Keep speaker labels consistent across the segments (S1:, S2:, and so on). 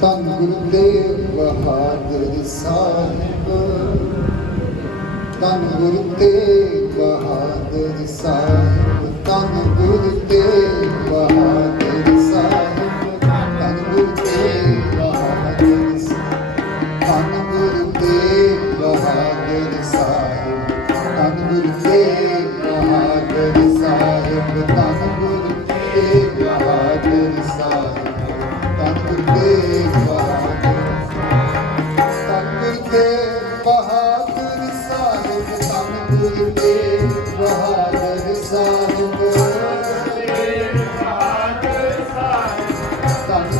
S1: ਧੰਨ ਗੁਰੂ ਦੇਵ ਬਹਾਦਰ ਸਾਹਿਬ। ਧੰਨ ਗੁਰੂ ਦੇਵ ਬਹਾਦਰ ਸਾਹਿਬ ਧੰਨ ਗੁਰੂ ਦੇਵ ਬਹਾਦਰ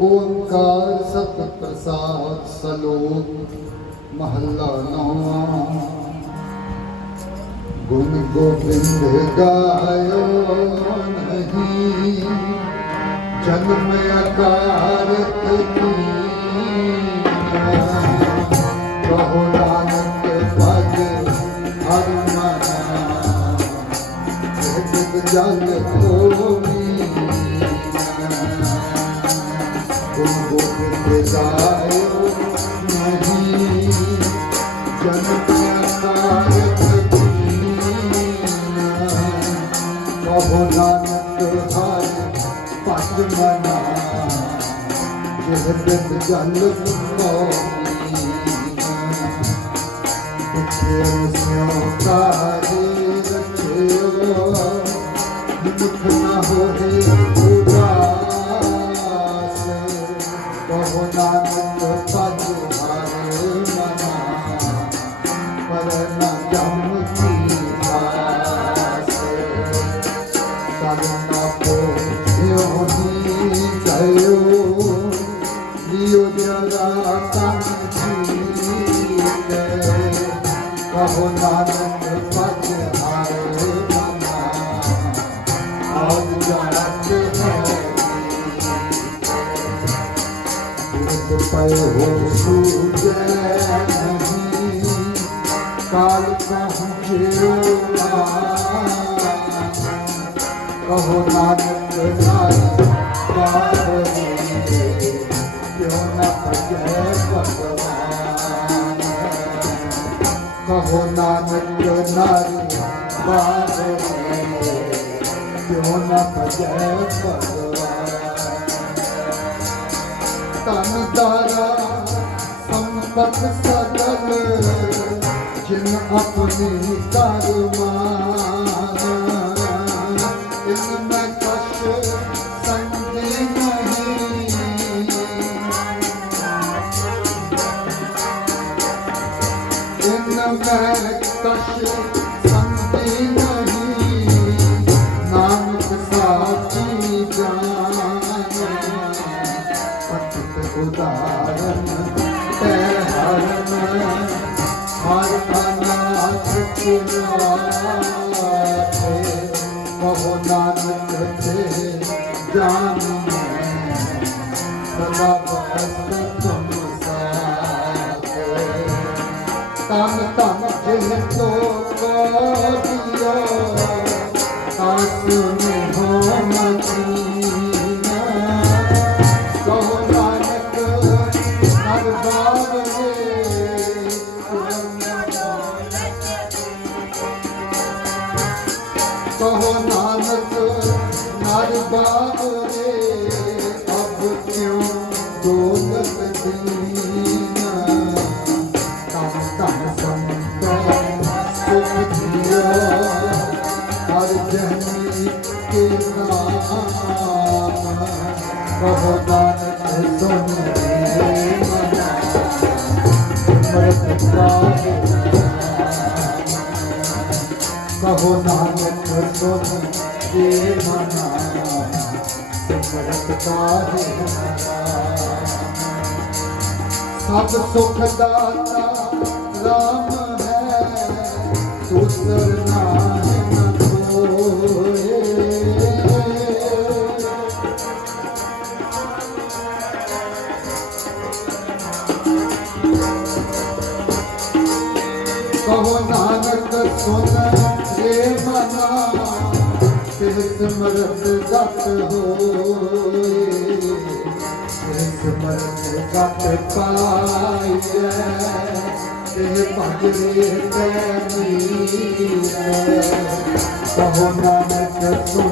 S1: ਓੰਕਾਰ ਸਤ ਪ੍ਰਸਾਦ ਸਲੋਕ ਮਹੱਲਾ ਨਵਾਂ। ਗੁਣ ਗੋਬਿੰਦ ਗਾਇਓ ਨਹੀਂ, ਜਨਮ ਅਕਾਰਤ ਕੀ ਕਹੋ ਨਾਨਕ ਭਜ ਹਰ ਮਨਾ ਜਗ ਜਗ ਕੋ जल मुख न हो ਮਾਨ ਮੇਰੇ ਕਿਉਂ ਨਾ ਭਜੈ ਭਗਵਾਨ ਤਨ ਦਾਰਾ ਸੰਪਤ ਸਦਨ ਜਿਨ ਆਪਣੀ ਕਰਮਾਨ ਇਨ জানা। ਹੋ ਨਾਨਕ ਸੁਖ ਦੇ ਮਨਾ ਸਿਮਰਤ ਕਾਹੇ ਨਾਰਾ ਸਭ ਸੁਖ ਦਾਤਾ ਰਾਮ ਹੈ ਤੁਸ ਨਾਮ ਤਿਸ ਸਿਮਰਤ ਗਤ ਹੋਏ। ਤਿਸ ਸਿਮਰਤ ਗਤ ਪਾਈਐ ਤੇ ਭਜ ਰੇ ਤੈਨੀ ਕਹੋ ਨਾਨਕ ਸੁਨ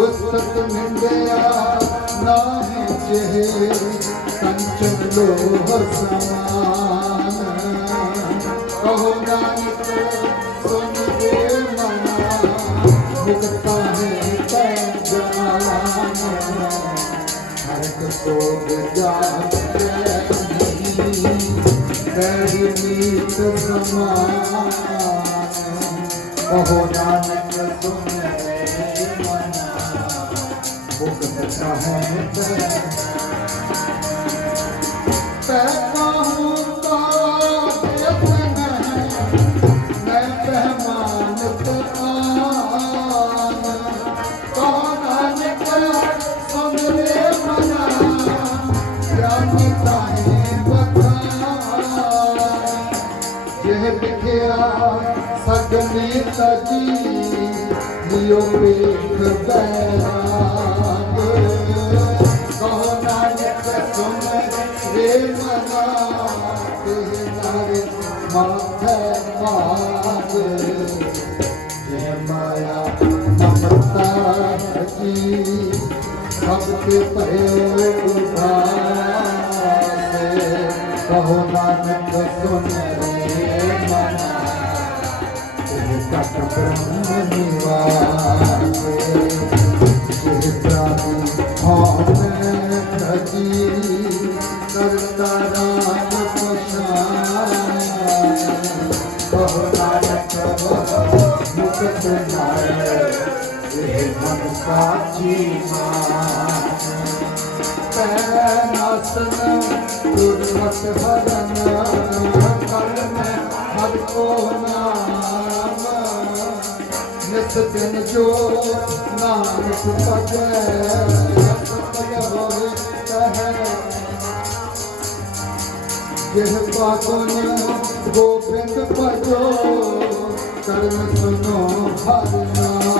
S1: ਉਸਤ ਨਿੰਦਿਆ ਨਾਹੀ ਜਿਹੇ ਕੰਚਨ ਲੋਹ ਸਮਾਨ ਕਹੋ ਨਾਨਕ ਕਹੋ ਨਾਨਕ ਸੁਨ ਰੇ ਮਨਾ ਮੁਕਤਾ ਹੈ ਤੈ ਲਿਓ ਵੇਖ ਬੈਰਾਗ। ਕਹੋ ਨਾਨਕ ਸੁਨ ਰੇ ਮਨਾ ਤੇ ਨਾਰੇ ਮਾਥੇ ਮਾਗ ਜਿਹ ਮਾਇਆ ਮਮਤਾ ਜੀ ਸਭ ਕੇ ਭਇਓ ਉਧਾਰੇ ਕਹੋ ਨਾਨਕ ਸੁਨ ਰੇ ਮਨਾ ਇਹ ਤਤ ਬ੍ਰਹਮ ਪੈਨਾਸਨ ਗੁਰਮਤ ਹਰਨ ਕਲ ਮੈਂ ਹਰ ਕੋ ਨਾਮ ਨਿਤ ਦਿਨ ਜੋ ਨਾਨਕ ਭਜੈ ਸਤਿ ਹੋਵੇ ਕਹੈ ਜਿਹ ਪਾਗਨ ਗੋਬਿੰਦ ਭਜੋ ਕਰਨ ਸੁਨੋ ਹਰ ਨਾਮ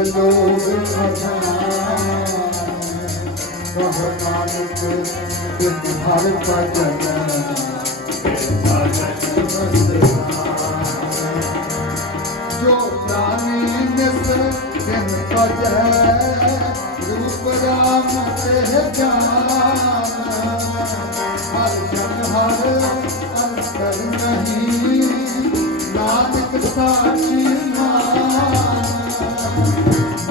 S1: ਲੋਕ ਅਪਨਾਏ ਕਹ ਨਾਨਕ ਜਿਤ ਹਰ ਭਜਨ ਭਜਨ ਮਸਤਾਏ ਜੋ ਪ੍ਰਾਨੀ ਨਿਸ ਦਿਨ ਭਜੈ ਰੂਪ ਰਾਮ ਤੇ ਜਾਨ ਹਰ ਜਨ ਹਰ ਅੰਤਰ ਨਹੀਂ, ਨਾਨਕ ਸਾਚੀ ਨਾਮ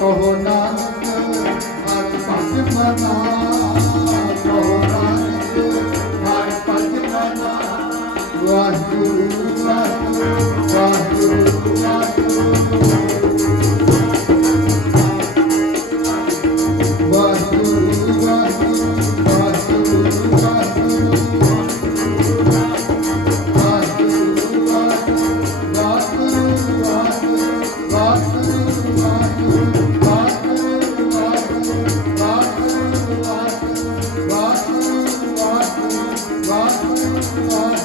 S1: ਕਹੋ ਨਾਨਕ ਹਰ ਪੰਜ ਬਨਾ ਕਹੋ ਨਾਨਕ ਹਰ ਪੰਜ ਬਨਾ ਵਾਹਿਗੁਰੂ ਵਾਹਿਗੁਰੂ ਵਾਹਿਗੁਰੂ ਵਾਹਿਗੁਰੂ। 我。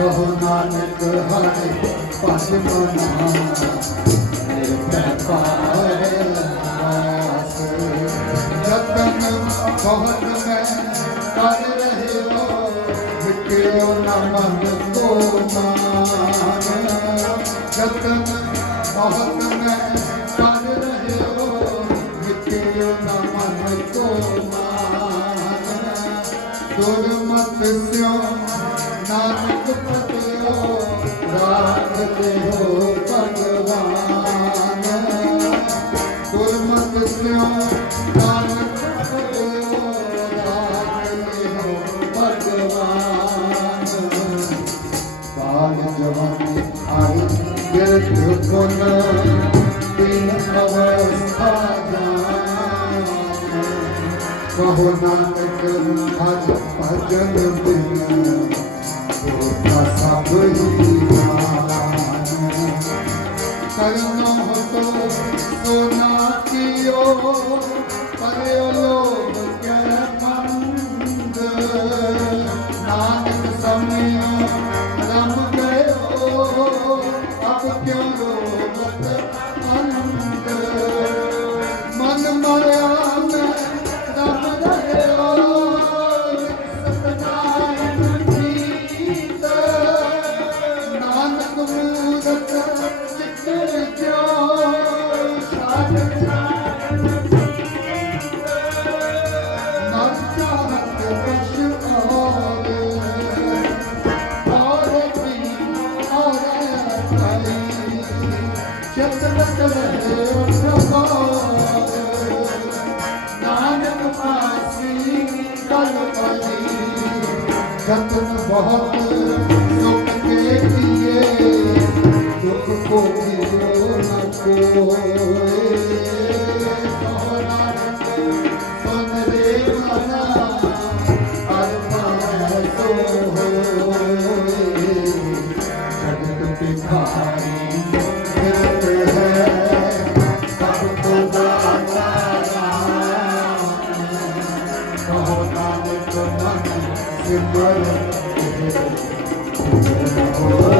S1: ਕਹੋ ਨਾਨਕ ਹਾਰੇ ਪਤ ਮਨਾ ਨਿਰਭੈ ਪਾਏ ਲਾਸ। ਜਤਨ ਬਹੁਤ ਮੈਂ ਕਰ ਰਹੇ ਹੋ ਵਿਕਿਓ ਨਾ ਮਨ ਕੋ ਮਾਨ। ਜਤਨ ਬਹੁਤ ਮੈਂ ਕਰ ਰਹੇ ਹੋ ਵਿਕਿਓ ਨਾ ਮਨ ਕੋ ਮਾਨ। ਦੁਰਮਤ ਸਿਓ ਨਾਨਕ ਪਤਿਓ ਰਾਤ ਲਿਓ ਭਗਵਾਨ ਗੁਰਮਤਿ ਸਿਓ ਨਾਨਕ ਪਤਿਓ ਰਾਤ ਲਿਓ ਭਗਵਾਨ ਬਾਲ ਜਵਾਨੀ ਆਈ ਗਿਰਤ ਗੁਣ ਦਿਨ ਅਵਸਥਾ ਜਾਨ ਕਹੋ ਨਾਨਕ ਹਰ ਭਜਨ ਬਿਨ ਸੋਤਾ ਸਭ ਹੀ ਜਾਨ ਜਤਨ ਬਹੁਤ ਸੁਖ ਕੇ ਕੀਏ ਦੁਖ ਕੋ ਕੀਓ ਨ ਕੋਏ ਮਨ ਸਿਮਰ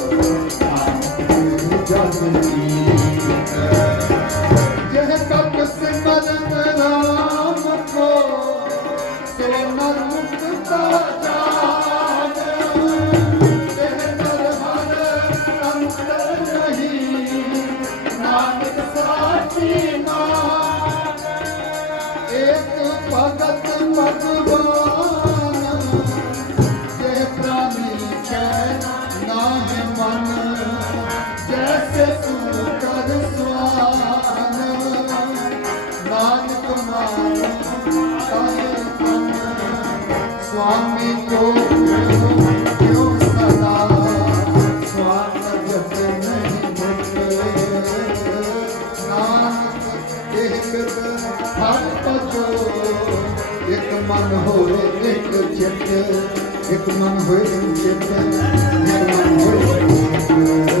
S1: ਮਨ ਹੋਏ ਇੱਕ ਚਿੱਤ ਇੱਕ ਮਨ ਹੋਏ ਇੱਕ ਚਿੱਤ ਇੱਕ ਮਨ ਹੋਏ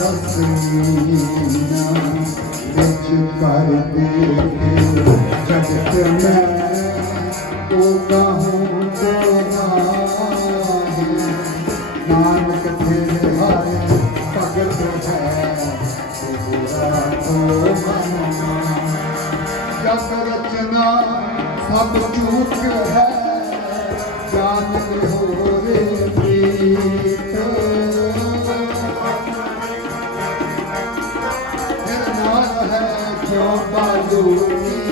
S1: ਰਸਨਾ ਵਿੱਚ ਕਰ ਦੇ ਜਗਤ ਮੈਂ ਉਹ ਕਹੂੰ ਤੇ ਨਾਹੀ ਨਾਨਕ ਤੇਰੇ ਹਾਏ ਭਗਤ ਹੈ ਤੇਰਾ ਤੋ ਮਨ ਜਗ ਰਚਨਾ ਸਭ ਚੂਕ ਹੈ ਜਾਨ ਹੋਵੇ ਪ੍ਰੀਤ। I do.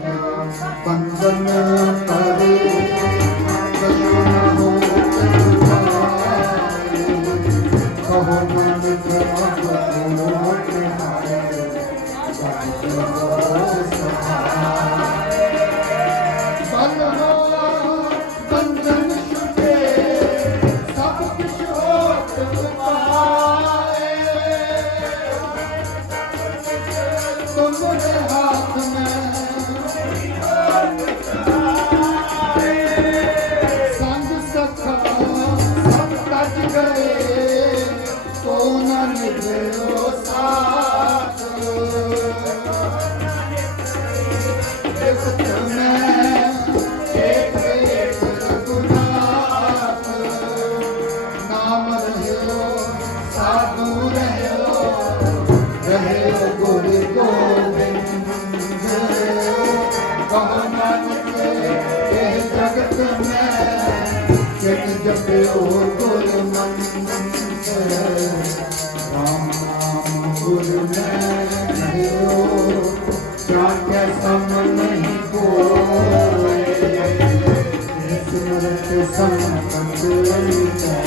S1: ਰਤ ਸੰਤ ਲਈ ਤੈ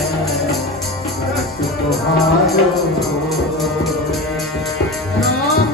S1: ਤੁਹਾਰੋ ਨਾਮ